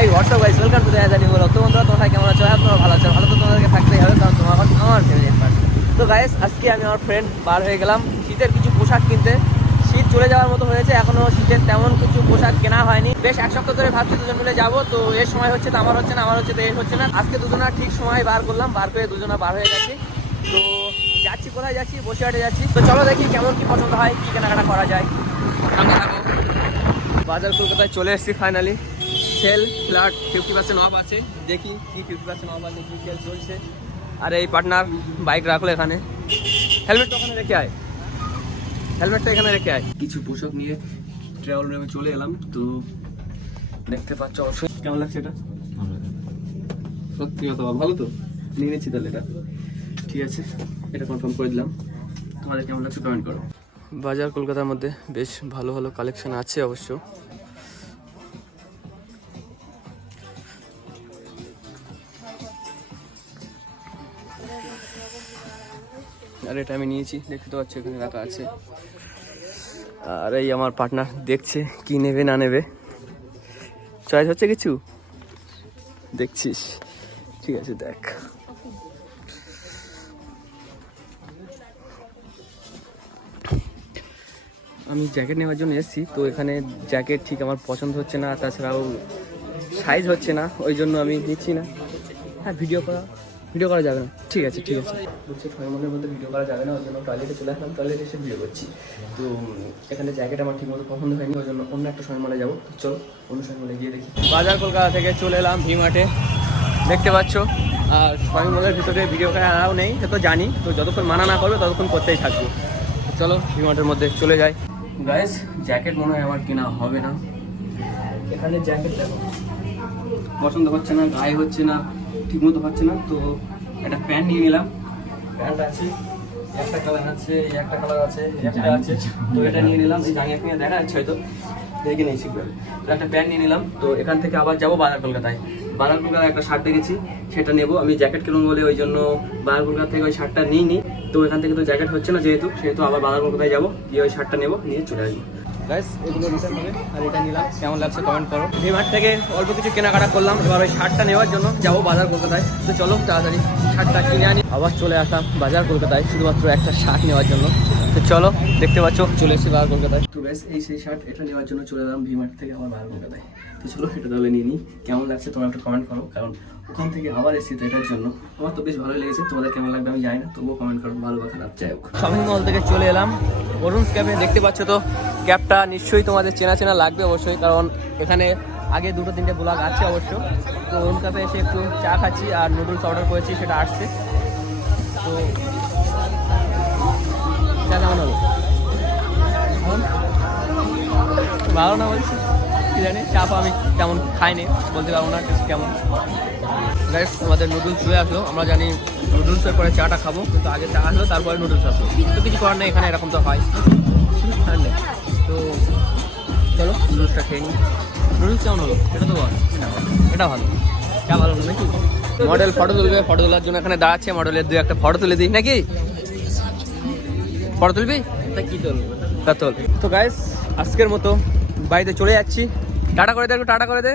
এই WhatsApp guys, welcome to the জানি বলো। তো বন্ধুরা, তোমরা কেমন আছো? তোমরা ভালো আছো? ভালো তো তোমাদেরকে থাকতেই হবে, কারণ তোমার আমার ফেভারিট পার্সন। তো গাইস, আজকে আমি আমার ফ্রেন্ড বার হয়ে গেলাম শীতের কিছু পোশাক কিনতে। শীত চলে যাওয়ার মতো হয়েছে, এখনো শীতের তেমন কিছু পোশাক কেনা হয়নি। বেশ এক সপ্তাহ ধরে ভাবছি দুজন মিলে যাবো, তো এর সময় হচ্ছে তো আমার হচ্ছে না, আমার হচ্ছে তো এর হচ্ছে না। আজকে দুজনা ঠিক সময় বার করলাম, বার করে দুজনা বার হয়ে গেছি। তো যাচ্ছি, কোথায় যাচ্ছি? বসিরহাটে যাচ্ছি। তো চলো দেখি কেমন কি পছন্দ হয়, কি কেনাকাটা করা যায়। সঙ্গে থাকো। বাজার কলকাতায় চলে এসেছি ফাইনালি। সেল ফ্ল্যাট 50% অফ আছে, দেখি কি 50% অফ আছে, কি সেল চলছে। আর এই পার্টনার বাইক রাখলো এখানে। হেলমেটটা ওখানে রেখে আয়, হেলমেটটা এখানে রেখে আয়। কিছু পোশাক নিয়ে ট্রাভেল রুমে চলে এলাম। তো দেখতে পাচ্ছ অবশ্যই। কেমন লাগছে এটা? সত্যি কথা ভালো তো, নিয়ে নিচ্ছি তাহলে এটা। ঠিক আছে, এটা কনফার্ম করে দিলাম। তোমাদের কেমন লাগছে কমেন্ট করো। বাজার কলকাতার মধ্যে বেশ ভালো ভালো কালেকশন আছে অবশ্য। আর এটা আমি নিয়েছি, দেখতে পাচ্ছি এখানে রাখা আছে। আর এই আমার পার্টনার দেখছে কি নেবে না নেবে। চয়েস হচ্ছে কিছু দেখছিস? ঠিক আছে, দেখ। আমি জ্যাকেট নেওয়ার জন্য এসেছি, তো এখানে জ্যাকেট ঠিক আমার পছন্দ হচ্ছে না, তাছাড়াও সাইজ হচ্ছে না, ওই জন্য আমি নিচ্ছি না। হ্যাঁ, ভিডিও করা যাবে না। ঠিক আছে বলছি, মনের মধ্যে ভিডিও করা যাবে না, ওই জন্য টয়লেটে চলে আসলাম, টয়লেটে এসে ভিডিও করছি। তো এখানে জ্যাকেট আমার ঠিকমতো পছন্দ হয়নি, ওই জন্য অন্য একটা সময় মলে যাবো। তো চলো অন্য সময় মলে গিয়ে দেখি। বাজার কলকাতা থেকে চলে এলাম ভি-মার্টে, দেখতে পাচ্ছ। আর শপিং মলের ভিতরে ভিডিও করা আলাও নেই, সে তো জানি। তো যতক্ষণ মানা না করবে ততক্ষণ করতেই থাকবো। চলো ভি-মার্টের মধ্যে চলে যাই। গাইস, জ্যাকেট মনে হয় আমার কেনা হবে না। এখানে জ্যাকেট দেখো, পছন্দ হচ্ছে না, গায়ে হচ্ছে না, ঠিকমতো হচ্ছে না। তো একটা প্যান্ট নিয়ে নিলাম। প্যান্ট আছে, একটা কালার আছে, একটা কালার আছে, একটা আছে। তো এটা নিয়ে নিলাম। এই জাঙ্গিয়া ফিঙ্গিয়া দেখা যাচ্ছে হয়তো, দেখে নিয়েছি। তো একটা প্যান্ট নিয়ে নিলাম। তো এখান থেকে আবার যাবো বাজার কলকাতায়। বাজার কলকাতায় একটা শার্ট দেখেছি, সেটা নেবো। আমি জ্যাকেট কিনুন বলে ওই জন্য বাজার কলকাতা থেকে ওই শার্টটা নিইনি। তো এখান থেকে তো জ্যাকেট হচ্ছে না, সেহেতু আবার বাজার কলকাতায় যাবো, গিয়ে ওই শার্টটা নেবো, নিয়ে চলে আসবো। গাইস, এগুলো রিটার্ন হবে। আর এটা নিলাম, কেমন লাগছে কমেন্ট করো। ভি-মার্ট থেকে অল্প কিছু কেনাকাটা করলাম, এবার ওই শার্টটা নেওয়ার জন্য যাবো বাজার কলকাতায়। তো চলো তাড়াতাড়ি শার্টটা কিনে আনি। আবার চলে আসলাম বাজার কলকাতায় শুধুমাত্র একটা শার্ট নেওয়ার জন্য। তো চলো, দেখতে পাচ্ছ চলে এসেছি বাজার কলকাতায়। তো গাইস, এই সেই শার্ট, এটা নেওয়ার জন্য চলে এলাম ভি-মার্ট থেকে আবার বাজার কলকাতায়। তো চলো এটা তাহলে নিয়ে নিই। কেমন লাগছে তোমরা একটা কমেন্ট করো, কারণ ওখান থেকে আবার এসেছি তো এটার জন্য। আমার তো বেশ ভালোই লেগেছে, তোমাদের কেমন লাগবে আমি জানি না, তবুও কমেন্ট করো, ভালো কথা না। যাই হোক, শপিং মল থেকে চলে এলাম অরুণস ক্যাফে। দেখতে পাচ্ছ তো ক্যাবটা নিশ্চয়ই তোমাদের চেনা লাগবে অবশ্যই, কারণ এখানে আগে 2-3টে ব্লগ আছে অবশ্য। তো অরুণ ক্যাফে এসে একটু চা খাচ্ছি আর নুডলস অর্ডার করেছি, সেটা আসছে। তো চা কেমন হলো? ভালো না বলছি, কি জানি, চা আমি তেমন খাইনি, বলতে পারবো না টেস্ট কেমন। গাইস, আমাদের নুডলস চলে আসলো। আমরা জানি নুডলসের পরে চাটা খাবো, কিন্তু আগে চা আসলো তারপরে নুডলস আসলো। তো কিছু করার নেই, এখানে এরকম তো হয়। তো চলো নুডলসটা খেয়ে নিই। নুডলস কেমন হলো সেটা তো বল। এটা ভালো, চা ভালো হলো নাকি? মডেল ফটো তুলবে, ফটো তোলার জন্য এখানে দাঁড়াচ্ছে। মডেলের 2-একটা ফটো তুলে দিই নাকি? ফটো তুলবি? তা কি তুলবো, তা তোল। তো গাইস, আজকের মতো বাড়িতে চলে যাচ্ছি। টাটা করে দে, একটু টাটা করে দে,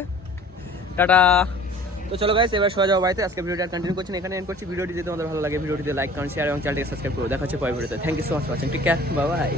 টাটা। তো চলো গাইস, এবার সোজা যাবো বাড়িতে। আজকে ভিডিওটা কন্টিনিউ করছি, এখানে এন্ড করছি। ভিডিওটি যদি তোমাদের ভালো লাগে ভিডিওটিতে লাইক, কমেন্ট, শেয়ার এবং চ্যানেলটিকে সাবস্ক্রাইব করো। দেখা হচ্ছে পরের ভিডিওতে। Thank you so much for watching. Take care, bye by.